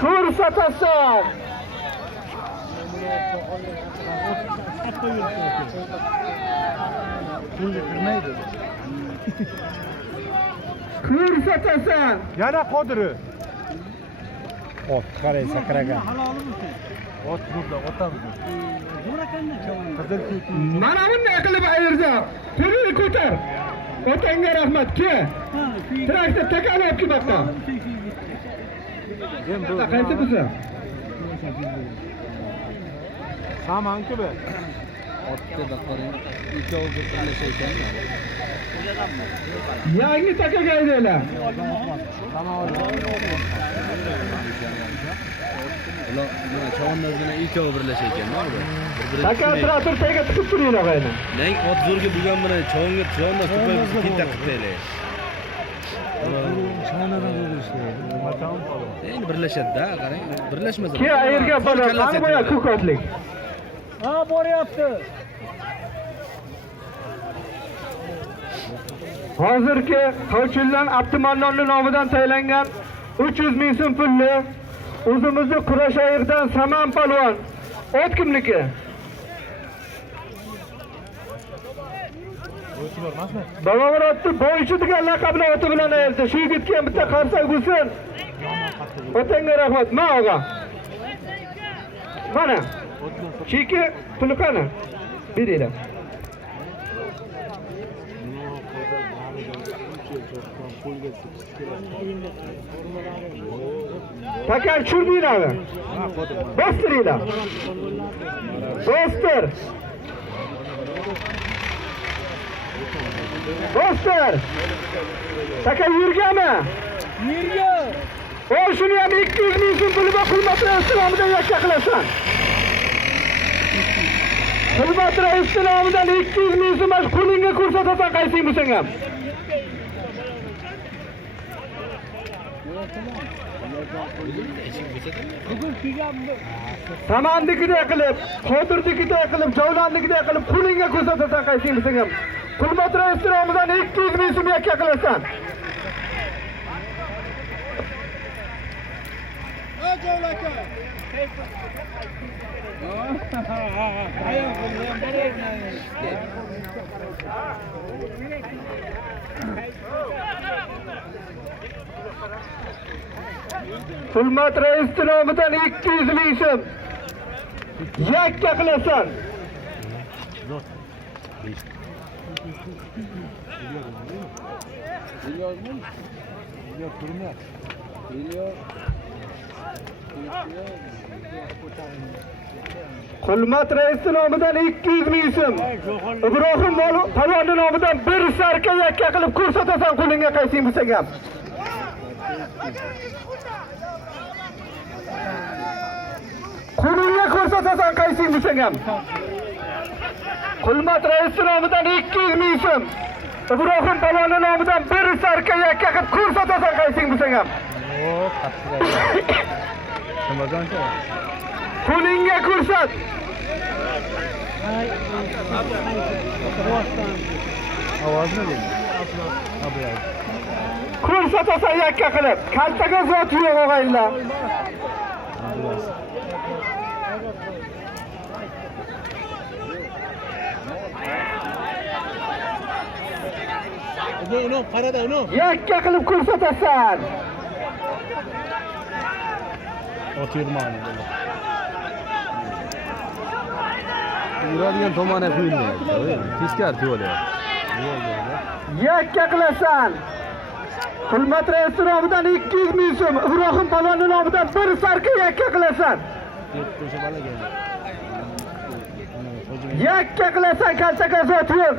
Ko'rsatasan. Ko'rsatasan. Yana qodiri. Ot qaray sakragan. Ot burada otamiz. Mana bunday qilib ayirdi. Qo'lini ko'tar. Otangga rahmat, ke. Traktor takani olib kelmoqda. Qaysi bo'lsa? Samanki be. Otga da qarang, ikkovi birlashayotgan. Yangi takaga aydilar. Ular mana chavonlar bilan ikkovi birlashayotgan-da bu. Taka traktor tagiga tiqib turinglar qayni. Nang ot zo'rga bo'lgan bilan chavonda qo'yib bitta qilib endi birlashadi-da, qarang. Birlashmasa. Ke ayirga bola, qani qo'ya ko'kotlik. Ha, boryapti. Hozirgi Qo'childan Abdumannonning nomidan tayinlangan 300 ming so'm pulli o'zimizning Qurashayirdan Saman palvon. Ot kimniki? Balavarotni bo'yichi degan laqabli oti bilan ayirdi. Shu yigitga ham bitta qarsak bo'lsin. Otangga rahmat. Ma og'a. Mana. Cheki puli qani? Beringlar. Takar tushurdinglarmi? Bostiringlar. Bostir. Bostir. Takar yurganmi? Yurgan. O shuni ham 200 ming so'm pulga qulmatlar islomida yakka qilasan. Qulmatlar islomida 200 ming so'm qo'lingga ko'rsatasan qaysing bo'lsang ham. Samandikida qilib, Qodirnikida qilib, Javlandikida qilib qo'lingga ko'rsatasan qaysing bo'lsang ham. Qulmatlar islomida 200 ming so'm yakka qilasan. Hulmat rais nomidan 200 ming so'm yakka qilasan. Hulmat rais nomidan 200 ming so'm. Ibrohim palvonning nomidan bir sarka yakka qilib ko'rsatasan qo'lingga qaysing bo'lsang ham. Qo'lingga ko'rsatasan qaysing bo'lsang ham. Hulmat rais nomidan 200 ming so'm. Ibrohim palvonning nomidan bir sarka yakka qilib ko'rsatasan qaysing bo'lsang ham. Qo'lingga ko'rsat. Ovozmi? Ko'rsatasan yakka qilib. Kaltaga zot yo'q o'g'aylar. Uni qarada uni. Yakka qilib ko'rsatasan. Ot yurmani. Yuradigan tomoni qo'yilmaydi. Teskari to'g'ri. Yakka qilasan. Hulmat rais nomidan 200 ming so'm. Ibrohim palvonning nomidan bir sarka yakka qilasan. Yakka qilasan kaltaga zot yo'q.